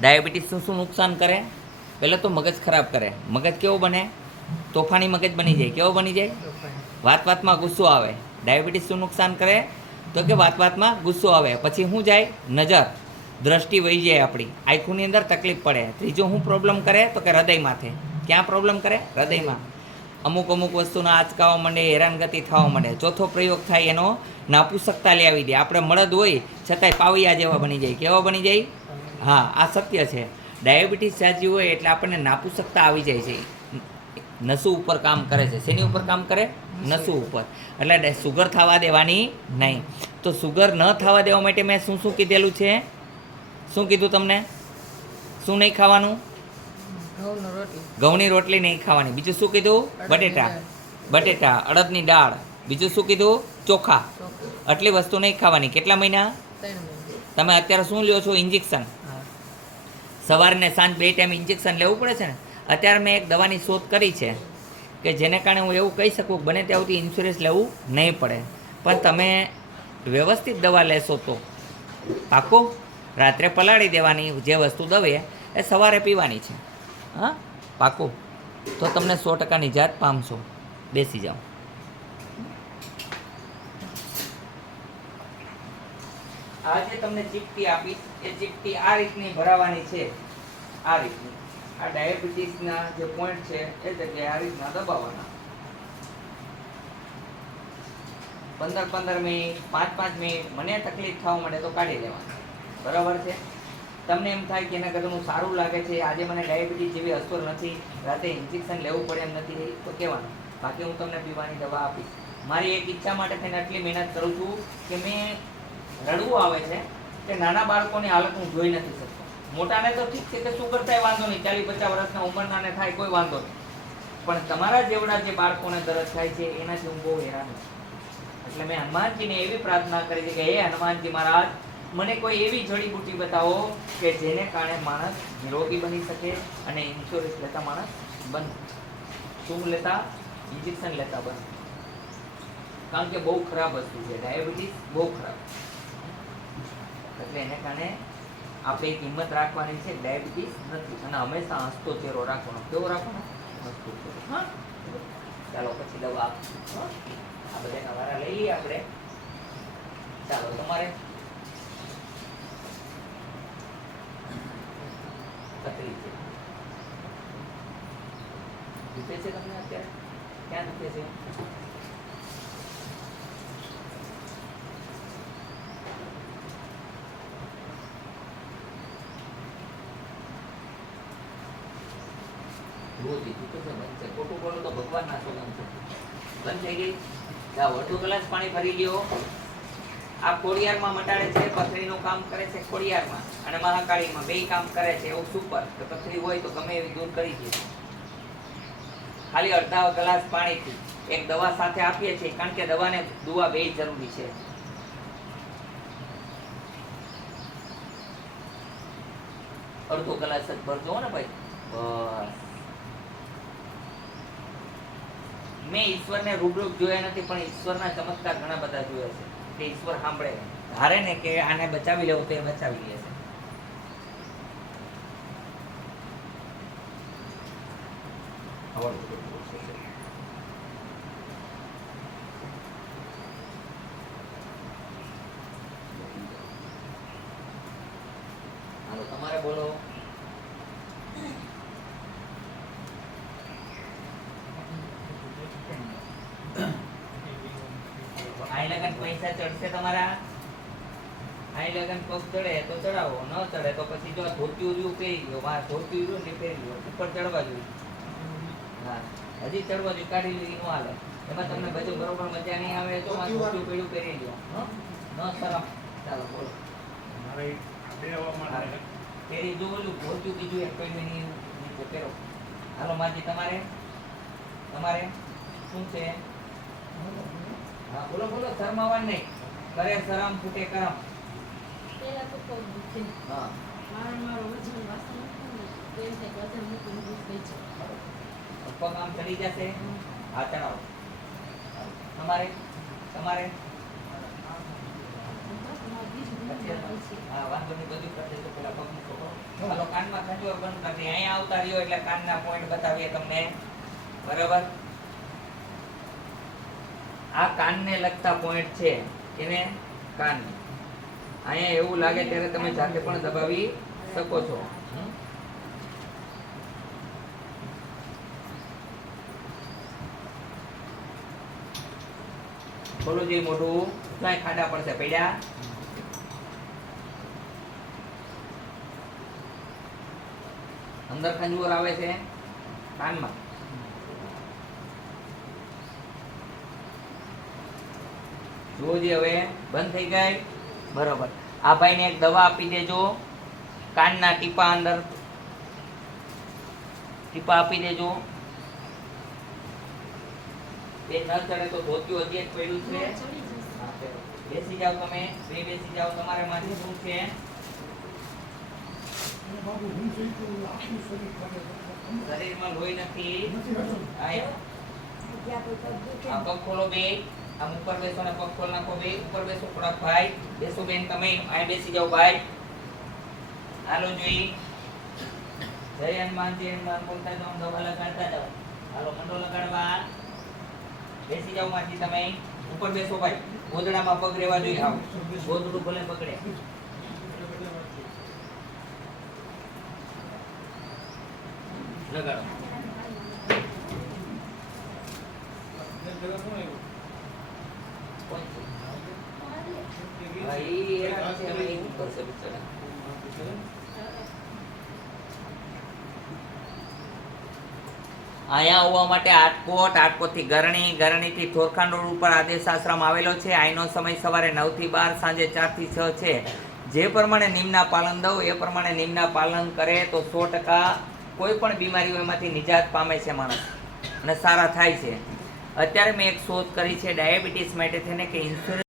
Diabetes શું નુકસાન કરે? પહેલાં તો મગજ ખરાબ કરે. મગજ કેવો બને? તોફાની મગજ બની જાય. કેવો બની જાય? વાત વાતમાં ગુસ્સો આવે. ડાયાબિટીસ શું નુકસાન કરે? તો કે વાત વાતમાં ગુસ્સો આવે. પછી શું જાય? નજર, દ્રષ્ટિ વહી જાય આપણી, આંખોની અંદર તકલીફ પડે. ત્રીજો શું પ્રોબ્લેમ કરે? તો કે હૃદય માથે. ક્યાં પ્રોબ્લેમ કરે? હૃદયમાં. અમુક વસ્તુના આંચકાવા માંડે, હેરાનગતિ થવા માંડે. ચોથો પ્રયોગ થાય એનો, નાપુસકતા લઈ આવી દે. આપણે મળદ હોય છતાંય પાવિયા જેવા બની જાય. કેવા બની જાય? હા, આ સત્ય છે. ડાયાબિટીસ જાજી હોય એટલે આપણને નાપુસકતા આવી જાય છે. નસુ ઉપર કામ કરે છે. શેની ઉપર કામ કરે? નસુ ઉપર. એટલે સુગર થવા દેવાની નહીં. તો સુગર ન થવા દેવા માટે મેં શું શું કીધેલું છે? શું કીધું તમને? શું નહીં ખાવાનું? ઘઉંની રોટલી નહીં ખાવાની. બીજું શું કીધું? બટેટા, અડદની દાળ. બીજું શું કીધું? ચોખા. આટલી વસ્તુ નહીં ખાવાની. કેટલા મહિના? તમે અત્યારે શું લ્યો છો? ઇન્જેક્શન. સવારે ને સાંજ 2 ટાઈમ ઇન્જેક્શન લેવું પડે છે ને. અત્યારે મેં એક દવાની શોધ કરી છે કે જેને કારણે હું એવું કહી શકું બને ત્યાં સુધી ઇન્સ્યોરન્સ લેવું નહીં પડે. પણ તમે વ્યવસ્થિત દવા લેશો તો પાકો. રાત્રે પલાળી દેવાની જે વસ્તુ દવે એ સવારે પીવાની છે. હા, પાકું. તો તમને 100% નિજાત પામશો. બેસી જાઓ. આ જે તમને ચીપટી આપીશ એ ચીપટી આ રીતની ભરાવાની છે. આ રીતની. આ ડાયાબિટીસના જે પોઈન્ટ છે એ જગ્યાએ આ રીતના દબાવવાના. 15 મિનિટ, 5 મિનિટ મને તકલીફ થવા માંડે તો કાઢી લેવાની. બરાબર છે? તમને એમ થાય કે એના કરતાં સારું લાગે છે, આજે મને ડાયાબિટીસ જેવી અસર નથી, રાતે ઇન્જેક્શન લેવું પડે એમ નથી, તો કહેવાનું. બાકી હું તમને પીવાની દવા આપીશ. મારી એક ઈચ્છા માટે થઈને આટલી મહેનત કરું છું કે મેં રડવું આવે છે કે નાના બાળકોની હાલત હું જોઈ નથી શકતો. મોટાને તો ઠીક છે કે સુગર થાય વાંધો નહીં, 40-50 વર્ષના ઉંમરનાને થાય કોઈ વાંધો નહીં, પણ તમારા જેવડા જે બાળકોને દર્દ થાય છે એનાથી હું બહુ હેરાન છું. એટલે મેં હનુમાનજીને એવી પ્રાર્થના કરી છે કે હે હનુમાનજી મહારાજ, મને કોઈ એવી જડીબુટી બતાવો કે જેને કારણે માણસ નિરોગી બની શકે અને ઇન્સ્યોરન્સ લેતા માણસ બંધ. શું લેતા? ઇન્જેક્શન લેતા બંધ. કારણ કે બહુ ખરાબ વસ્તુ છે ડાયાબિટીસ, બહુ ખરાબ. એટલે એને કારણે આપણે એક હિંમત રાખવાની છે. ડાયાબિટીસ નથી અને હંમેશા હસતો ચહેરો રાખવાનો. કેવો રાખવાનો? હસતો ચહેરો. હા, ચાલો પછી દવા આપીશું. આ બધાના વારા લઈ લઈએ આપણે. ચાલો તમારે તકલીફ છે. દુખે છે તમને અત્યારે? ક્યાં દુખે છે? રોજ દુખે છે. બંધ છે. ખોટું બોલો તો ભગવાન ના સોગંદ છે. બંધ થઈ ગઈ. જાઓ, અડધો ગ્લાસ પાણી ભરી લ્યો. આ ખોડિયારમાં મટાડે છે, પથરીનું કામ કરે છે ખોડિયારમાં અને મહાકાળીમાં, 2 કામ કરે છે. એવું સુપર કે પથરી હોય તો ગમે એવી દૂર કરી દે. ખાલી અડધા ગ્લાસ પાણીથી એક દવા સાથે આપીએ છીએ, કારણ કે દવાને દુવા 2 જરૂરી છે. અડધો ગ્લાસ જ ભરજો ને ભાઈ. બસ. મેં ઈશ્વરને રૂબરૂ જોયા નથી, પણ ઈશ્વરના ચમત્કાર ઘણા બધા જોયા છે. કે ઈશ્વર સાંભળે, ધારે ને કે આને બચાવી લેવું તો એ બચાવી લે છે. હાલો તમારે બોલો. આઈ લગન પૈસા ચડશે તમારા? આઈ લગન પગ ચડે તો ચડાવો, ન ચડે તો પછી જો ધોતી ઉર્યું પહેરી લો. વાહ, ધોતી ઉર્યું ને પહેરી લો. ઉપર ચડવા જોઈએ. હા, હજી ચડવા જોઈએ. કાઢી લીધી નો હાલે. એમાં તમને બધું બરોબર મજા નહીં આવે તો ધોતી પેડું પહેરી લો. ન શરમ. ચાલો બોલો. પહેરી જો ઓલું ધોતી બીજું એક પહેર્યું એની નીચે પહેરો. હાલો માજી તમારે શું છે? હા બોલો બોલો. શરમાવા નહીં. કરે શરમ ફૂટે કરમ. પેલા તો પગ દુખે. હા, મારો વજન વાસણ નથી ને તો એમ થાય કે વજન મૂકીને દૂધ થઈ જાય. પગ આમ ચડી જશે. હા ચડાવો. તમારે હા વાંધો નહીં. બધું કરી દેજો. પેલા પગ મૂકો. હાલો કાનમાં ખંજોર બંધ કરી અહીંયા આવતા રહ્યો એટલે કાનના પોઈન્ટ બતાવીએ તમને બરાબર આ કાનને લગતા પોઈન્ટ છે એને કાન અહીંયા એવું લાગે ત્યારે તમે જાતે પણ દબાવી શકો છો બોલો જે મોઢું ક્યાંય ખાડા પડશે પડ્યા અંદર ખંજવર આવે છે કાનમાં જોજી હવે બંધ થઈ ગઈ બરોબર આ ભાઈને એક દવા આપી દેજો કાનના ટીપા અંદર ટીપા આપી દેજો બે ન ચડે તો ધોતિયું હજી એક પડ્યું છે ચડી જશે. હા, ચલો. બેસી જાઓ તમે બે બેસી જાઓ તમારે માથે શું છે શરીરમાં લોહી નથી આ પગ ખોલો બે આમ ઉપર બેસો ને પગ ખોલ નાખો બે ઉપર બેસો થોડાક ભાઈ બેસો બેન તમે આ બેસી જાઓ ભાઈ હાલો જોઈ જય હનુમાન બોલતા જાઓ દવા લગાડતા જાઓ હાલો મંડો લગાડવા બેસી જાઓ માજી તમે ઉપર બેસો ભાઈ ગોદડામાં પગ રહેવા જોઈએ આવ ગોદડું ભલે પકડે લગાડો ભાઈ હેરાન છે હવે એ કરશે બિચારા અહીંયા આવવા માટે આટકોટથી ગરણીથી થોરખાન રોડ ઉપર આદેશ આશ્રમ આવેલો છે અહીંનો સમય સવારે 9 થી 12 સાંજે 4 થી 6 છે જે પ્રમાણે નિયમના પાલન દઉં એ પ્રમાણે નિયમના પાલન કરે તો 100% કોઈ પણ બીમારીઓ એમાંથી નિજાત પામે છે માણસ અને સારા થાય છે અત્યારે મેં એક શોધ કરી છે ડાયાબિટીસ માટે થઈને કે ઇન્સ્યોરન્સ